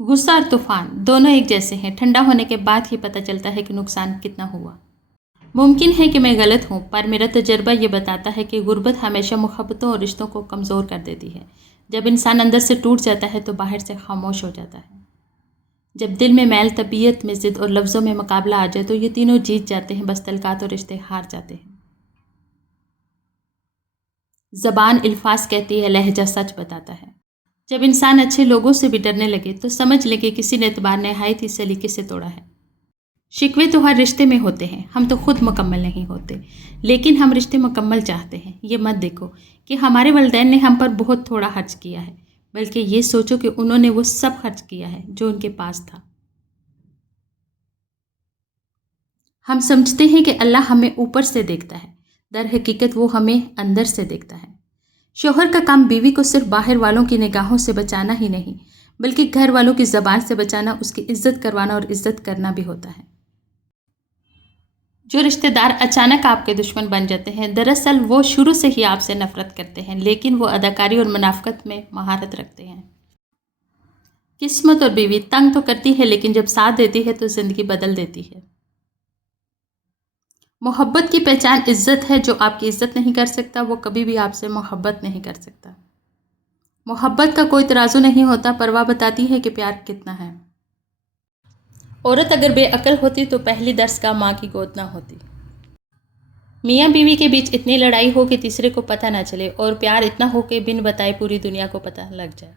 غصہ اور طوفان دونوں ایک جیسے ہیں، ٹھنڈا ہونے کے بعد ہی پتہ چلتا ہے کہ نقصان کتنا ہوا۔ ممکن ہے کہ میں غلط ہوں، پر میرا تجربہ یہ بتاتا ہے کہ غربت ہمیشہ محبتوں اور رشتوں کو کمزور کر دیتی ہے۔ جب انسان اندر سے ٹوٹ جاتا ہے تو باہر سے خاموش ہو جاتا ہے۔ جب دل میں میل، طبیعت میں ضد اور لفظوں میں مقابلہ آ جائے تو یہ تینوں جیت جاتے ہیں، بس تعلقات اور رشتے ہار جاتے ہیں۔ زبان الفاظ کہتی ہے، لہجہ سچ بتاتا ہے۔ جب انسان اچھے لوگوں سے بھی ڈرنے لگے تو سمجھ لے کہ کسی نے اعتبار نہایت ہی سلیقے سے توڑا ہے۔ شکوے تو ہر رشتے میں ہوتے ہیں، ہم تو خود مکمل نہیں ہوتے، لیکن ہم رشتے مکمل چاہتے ہیں۔ یہ مت دیکھو کہ ہمارے والدین نے ہم پر بہت تھوڑا خرچ کیا ہے، بلکہ یہ سوچو کہ انہوں نے وہ سب خرچ کیا ہے جو ان کے پاس تھا۔ ہم سمجھتے ہیں کہ اللہ ہمیں اوپر سے دیکھتا ہے، در حقیقت وہ ہمیں اندر سے دیکھتا ہے۔ شوہر کا کام بیوی کو صرف باہر والوں کی نگاہوں سے بچانا ہی نہیں، بلکہ گھر والوں کی زبان سے بچانا، اس کی عزت کروانا اور عزت کرنا بھی ہوتا ہے۔ جو رشتہ دار اچانک آپ کے دشمن بن جاتے ہیں، دراصل وہ شروع سے ہی آپ سے نفرت کرتے ہیں، لیکن وہ اداکاری اور منافقت میں مہارت رکھتے ہیں۔ قسمت اور بیوی تنگ تو کرتی ہے، لیکن جب ساتھ دیتی ہے تو زندگی بدل دیتی ہے۔ محبت کی پہچان عزت ہے۔ جو آپ کی عزت نہیں کر سکتا وہ کبھی بھی آپ سے محبت نہیں کر سکتا۔ محبت کا کوئی ترازو نہیں ہوتا، پرواہ بتاتی ہے کہ پیار کتنا ہے۔ عورت اگر بے عقل ہوتی تو پہلی درس گاہ ماں کی گود نہ ہوتی۔ میاں بیوی کے بیچ اتنی لڑائی ہو کہ تیسرے کو پتہ نہ چلے، اور پیار اتنا ہو کہ بن بتائے پوری دنیا کو پتہ لگ جائے۔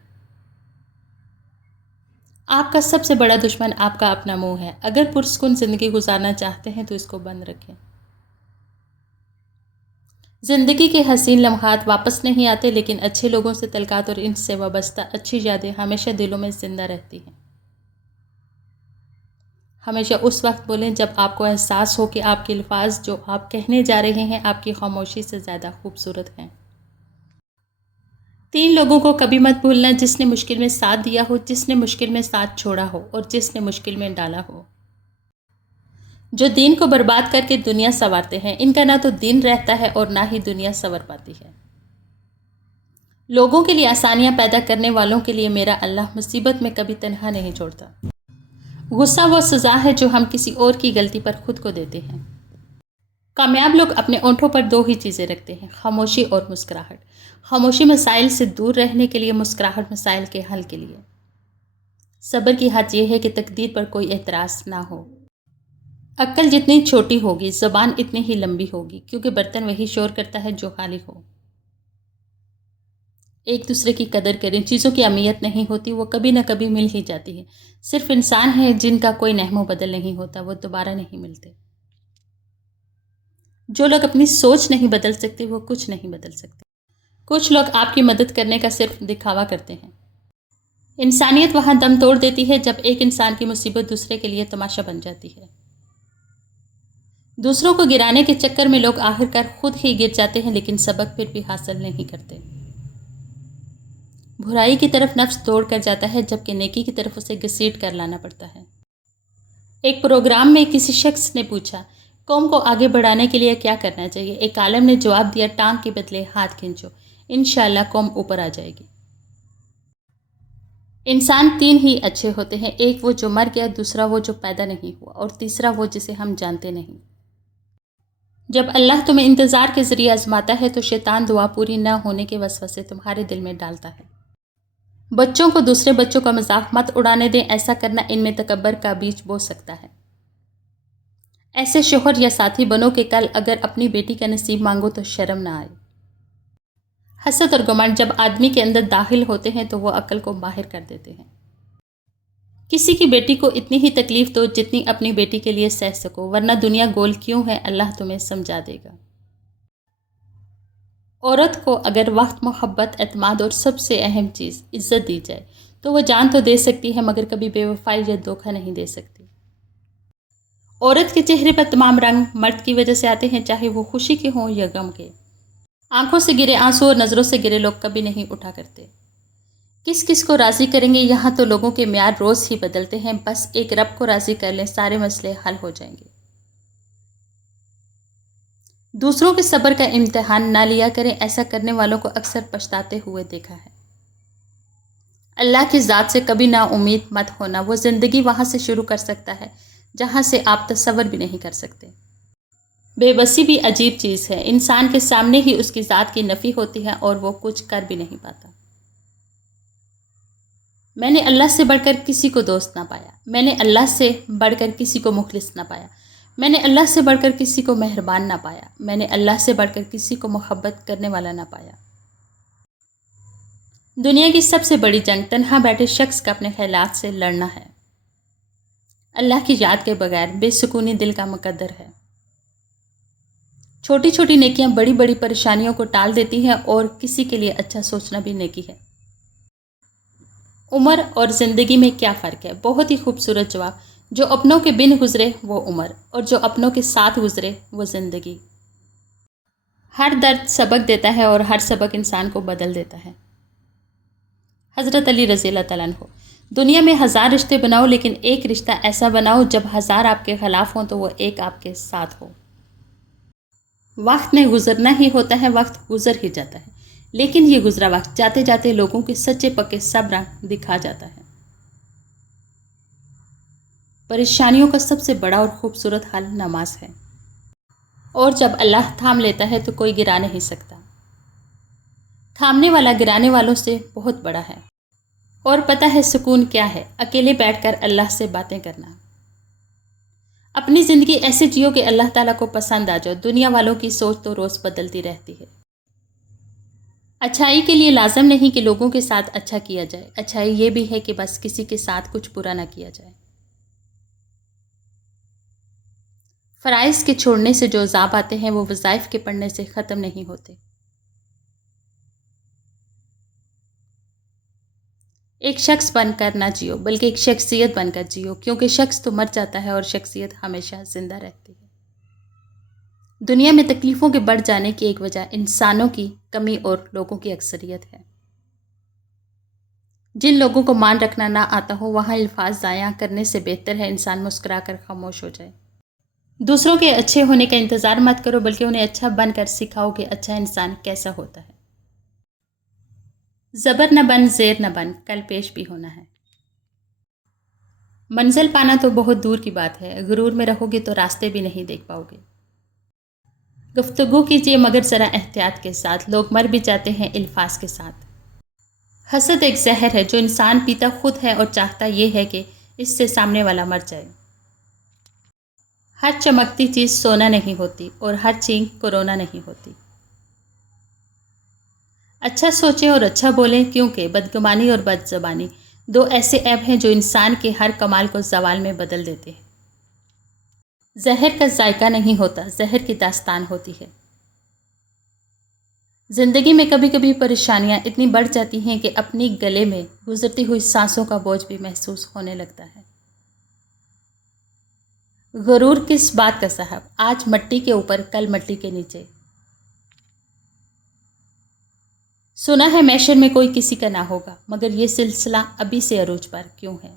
آپ کا سب سے بڑا دشمن آپ کا اپنا منہ ہے۔ اگر پرسکون زندگی گزارنا چاہتے ہیں تو اس کو بند رکھیں۔ زندگی کے حسین لمحات واپس نہیں آتے، لیکن اچھے لوگوں سے تعلقات اور ان سے وابستہ اچھی یادیں ہمیشہ دلوں میں زندہ رہتی ہیں۔ ہمیشہ اس وقت بولیں جب آپ کو احساس ہو کہ آپ کے الفاظ جو آپ کہنے جا رہے ہیں آپ کی خاموشی سے زیادہ خوبصورت ہیں۔ 3 لوگوں کو کبھی مت بھولنا، جس نے مشکل میں ساتھ دیا ہو، جس نے مشکل میں ساتھ چھوڑا ہو، اور جس نے مشکل میں ڈالا ہو۔ جو دین کو برباد کر کے دنیا سنوارتے ہیں، ان کا نہ تو دین رہتا ہے اور نہ ہی دنیا سنور پاتی ہے۔ لوگوں کے لیے آسانیاں پیدا کرنے والوں کے لیے میرا اللہ مصیبت میں کبھی تنہا نہیں چھوڑتا۔ غصہ وہ سزا ہے جو ہم کسی اور کی غلطی پر خود کو دیتے ہیں۔ کامیاب لوگ اپنے ہونٹوں پر 2 ہی چیزیں رکھتے ہیں، خاموشی اور مسکراہٹ۔ خاموشی مسائل سے دور رہنے کے لیے، مسکراہٹ مسائل کے حل کے لیے۔ صبر کی حد یہ ہے کہ تقدیر پر کوئی اعتراض نہ ہو۔ عقل جتنی چھوٹی ہوگی، زبان اتنی ہی لمبی ہوگی، کیونکہ برتن وہی شور کرتا ہے جو خالی ہو۔ ایک دوسرے کی قدر کریں، چیزوں کی اہمیت نہیں ہوتی، وہ کبھی نہ کبھی مل ہی جاتی ہے۔ صرف انسان ہیں جن کا کوئی نحم و بدل نہیں ہوتا، وہ دوبارہ نہیں ملتے۔ جو لوگ اپنی سوچ نہیں بدل سکتے وہ کچھ نہیں بدل سکتے۔ کچھ لوگ آپ کی مدد کرنے کا صرف دکھاوا کرتے ہیں۔ انسانیت وہاں دم توڑ دیتی ہے جب ایک انسان کی مصیبت دوسرے کے لیے تماشا بن جاتی ہے۔ دوسروں کو گرانے کے چکر میں لوگ آخرکار خود ہی گر جاتے ہیں، لیکن سبق پھر بھی حاصل نہیں کرتے۔ برائی کی طرف نفس دوڑ کر جاتا ہے، جبکہ نیکی کی طرف اسے گھسیٹ کر لانا پڑتا ہے۔ ایک پروگرام میں کسی شخص نے پوچھا، قوم کو آگے بڑھانے کے لیے کیا کرنا چاہیے؟ ایک عالم نے جواب دیا، ٹانگ کے بدلے ہاتھ کھینچو، انشاءاللہ قوم اوپر آ جائے گی۔ انسان 3 ہی اچھے ہوتے ہیں، ایک وہ جو مر گیا، دوسرا وہ جو پیدا نہیں ہوا، اور تیسرا وہ جسے ہم جانتے نہیں۔ جب اللہ تمہیں انتظار کے ذریعے آزماتا ہے تو شیطان دعا پوری نہ ہونے کے وسوسے تمہارے دل میں ڈالتا ہے۔ بچوں کو دوسرے بچوں کا مذاق مت اڑانے دیں، ایسا کرنا ان میں تکبر کا بیج بو سکتا ہے۔ ایسے شوہر یا ساتھی بنو کہ کل اگر اپنی بیٹی کا نصیب مانگو تو شرم نہ آئے۔ حسد اور گھمنڈ جب آدمی کے اندر داخل ہوتے ہیں تو وہ عقل کو باہر کر دیتے ہیں۔ کسی کی بیٹی کو اتنی ہی تکلیف دو جتنی اپنی بیٹی کے لیے سہ سکو، ورنہ دنیا گول کیوں ہے اللہ تمہیں سمجھا دے گا۔ عورت کو اگر وقت، محبت، اعتماد اور سب سے اہم چیز عزت دی جائے تو وہ جان تو دے سکتی ہے، مگر کبھی بے وفائی یا دھوکہ نہیں دے سکتی۔ عورت کے چہرے پر تمام رنگ مرد کی وجہ سے آتے ہیں، چاہے وہ خوشی کے ہوں یا غم کے۔ آنکھوں سے گرے آنسو اور نظروں سے گرے لوگ کبھی نہیں اٹھا کرتے۔ کس کس کو راضی کریں گے؟ یہاں تو لوگوں کے معیار روز ہی بدلتے ہیں، بس ایک رب کو راضی کر لیں، سارے مسئلے حل ہو جائیں گے۔ دوسروں کے صبر کا امتحان نہ لیا کریں، ایسا کرنے والوں کو اکثر پچھتاتے ہوئے دیکھا ہے۔ اللہ کی ذات سے کبھی نا امید مت ہونا، وہ زندگی وہاں سے شروع کر سکتا ہے جہاں سے آپ تصور بھی نہیں کر سکتے۔ بے بسی بھی عجیب چیز ہے، انسان کے سامنے ہی اس کی ذات کی نفی ہوتی ہے اور وہ کچھ کر بھی نہیں پاتا۔ میں نے اللہ سے بڑھ کر کسی کو دوست نہ پایا، میں نے اللہ سے بڑھ کر کسی کو مخلص نہ پایا، میں نے اللہ سے بڑھ کر کسی کو مہربان نہ پایا، میں نے اللہ سے بڑھ کر کسی کو محبت کرنے والا نہ پایا۔ دنیا کی سب سے بڑی جنگ تنہا بیٹھے شخص کا اپنے خیالات سے لڑنا ہے۔ اللہ کی یاد کے بغیر بے سکونی دل کا مقدر ہے۔ چھوٹی چھوٹی نیکیاں بڑی بڑی پریشانیوں کو ٹال دیتی ہیں اور کسی کے لیے اچھا سوچنا بھی نیکی ہے۔ عمر اور زندگی میں کیا فرق ہے؟ بہت ہی خوبصورت جواب۔ جو اپنوں کے بن گزرے وہ عمر، اور جو اپنوں کے ساتھ گزرے وہ زندگی۔ ہر درد سبق دیتا ہے اور ہر سبق انسان کو بدل دیتا ہے۔ حضرت علی رضی اللہ تعالیٰ عنہ۔ دنیا میں 1000 رشتے بناؤ لیکن ایک رشتہ ایسا بناؤ جب 1000 آپ کے خلاف ہوں تو وہ ایک آپ کے ساتھ ہو۔ وقت نے گزرنا ہی ہوتا ہے، وقت گزر ہی جاتا ہے، لیکن یہ گزرا وقت جاتے جاتے لوگوں کے سچے پکے سب رنگ دکھا جاتا ہے۔ پریشانیوں کا سب سے بڑا اور خوبصورت حل نماز ہے، اور جب اللہ تھام لیتا ہے تو کوئی گرا نہیں سکتا۔ تھامنے والا گرانے والوں سے بہت بڑا ہے۔ اور پتہ ہے سکون کیا ہے؟ اکیلے بیٹھ کر اللہ سے باتیں کرنا۔ اپنی زندگی ایسے جیو کہ اللہ تعالیٰ کو پسند آ جاؤ۔ دنیا والوں کی سوچ تو روز بدلتی رہتی ہے۔ اچھائی کے لیے لازم نہیں کہ لوگوں کے ساتھ اچھا کیا جائے، اچھائی یہ بھی ہے کہ بس کسی کے ساتھ کچھ برا نہ کیا جائے۔ فرائض کے چھوڑنے سے جو عذاب آتے ہیں وہ وظائف کے پڑھنے سے ختم نہیں ہوتے۔ ایک شخص بن کر نہ جیو بلکہ ایک شخصیت بن کر جیو، کیونکہ شخص تو مر جاتا ہے اور شخصیت ہمیشہ زندہ رہتی ہے۔ دنیا میں تکلیفوں کے بڑھ جانے کی ایک وجہ انسانوں کی کمی اور لوگوں کی اکثریت ہے۔ جن لوگوں کو مان رکھنا نہ آتا ہو وہاں الفاظ ضائع کرنے سے بہتر ہے انسان مسکرا کر خاموش ہو جائے۔ دوسروں کے اچھے ہونے کا انتظار مت کرو بلکہ انہیں اچھا بن کر سکھاؤ کہ اچھا انسان کیسا ہوتا ہے۔ زبر نہ بن، زیر نہ بن، کل پیش بھی ہونا ہے۔ منزل پانا تو بہت دور کی بات ہے، غرور میں رہو گے تو راستے بھی نہیں دیکھ پاؤ گے۔ گفتگو کیجیے مگر ذرا احتیاط کے ساتھ، لوگ مر بھی جاتے ہیں الفاظ کے ساتھ۔ حسد ایک زہر ہے جو انسان پیتا خود ہے اور چاہتا یہ ہے کہ اس سے سامنے والا مر جائے۔ ہر چمکتی چیز سونا نہیں ہوتی اور ہر چینک کورونا نہیں ہوتی۔ اچھا سوچیں اور اچھا بولیں، کیونکہ بدگمانی اور بد زبانی 2 ایسے عیب ہیں جو انسان کے ہر کمال کو زوال میں بدل دیتے ہیں۔ زہر کا ذائقہ نہیں ہوتا، زہر کی داستان ہوتی ہے۔ زندگی میں کبھی کبھی پریشانیاں اتنی بڑھ جاتی ہیں کہ اپنی گلے میں گزرتی ہوئی سانسوں کا بوجھ بھی محسوس ہونے لگتا ہے۔ غرور کس بات کا صاحب؟ آج مٹی کے اوپر کل مٹی کے نیچے۔ سنا ہے محشر میں کوئی کسی کا نہ ہوگا، مگر یہ سلسلہ ابھی سے عروج پر کیوں ہے؟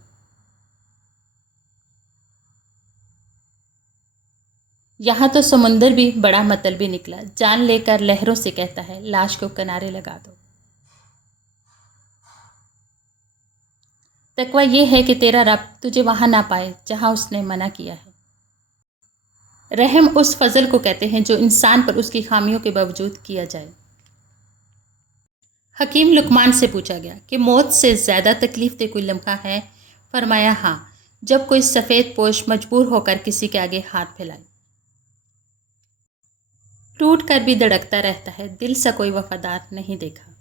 یہاں تو سمندر بھی بڑا مطلبی نکلا، جان لے کر لہروں سے کہتا ہے لاش کو کنارے لگا دو۔ تقویٰ یہ ہے کہ تیرا رب تجھے وہاں نہ پائے جہاں اس نے منع کیا ہے۔ رحم اس فضل کو کہتے ہیں جو انسان پر اس کی خامیوں کے باوجود کیا جائے۔ حکیم لقمان سے پوچھا گیا کہ موت سے زیادہ تکلیف دہ کوئی لمحہ ہے؟ فرمایا ہاں، جب کوئی سفید پوش مجبور ہو کر کسی کے آگے ہاتھ پھیلائے۔ ٹوٹ کر بھی دھڑکتا رہتا ہے، دل سا کوئی وفادار نہیں دیکھا۔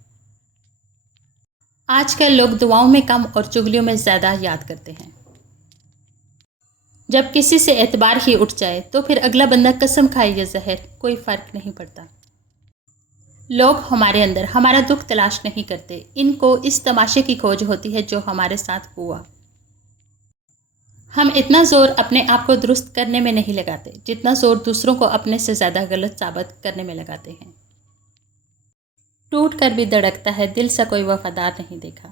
آج کل لوگ دعاؤں میں کم اور چغلیوں میں زیادہ یاد کرتے ہیں۔ جب کسی سے اعتبار ہی اٹھ جائے تو پھر اگلا بندہ قسم کھائے یا زہر، کوئی فرق نہیں پڑتا۔ لوگ ہمارے اندر ہمارا دکھ تلاش نہیں کرتے، ان کو اس تماشے کی کھوج ہوتی ہے جو ہمارے ساتھ ہوا۔ ہم اتنا زور اپنے آپ کو درست کرنے میں نہیں لگاتے جتنا زور دوسروں کو اپنے سے زیادہ غلط ثابت کرنے میں لگاتے ہیں۔ ٹوٹ کر بھی دھڑکتا ہے، دل سا کوئی وفادار نہیں دیکھا۔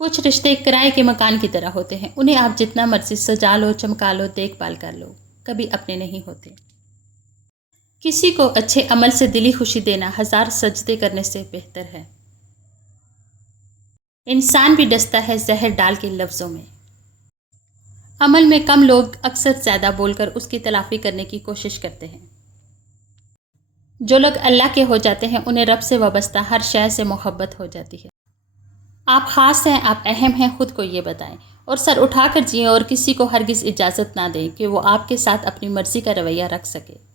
کچھ رشتے کرائے کے مکان کی طرح ہوتے ہیں، انہیں آپ جتنا مرضی سجا لو، چمکا لو، دیکھ بھال کر لو، کبھی اپنے نہیں ہوتے۔ کسی کو اچھے عمل سے دلی خوشی دینا 1000 سجدے کرنے سے بہتر ہے۔ انسان بھی ڈستا ہے زہر ڈال کے لفظوں میں۔ عمل میں کم لوگ اکثر زیادہ بول کر اس کی تلافی کرنے کی کوشش کرتے ہیں۔ جو لوگ اللہ کے ہو جاتے ہیں انہیں رب سے وابستہ ہر شے سے محبت ہو جاتی ہے۔ آپ خاص ہیں، آپ اہم ہیں، خود کو یہ بتائیں اور سر اٹھا کر جئیں اور کسی کو ہرگز اجازت نہ دیں کہ وہ آپ کے ساتھ اپنی مرضی کا رویہ رکھ سکے۔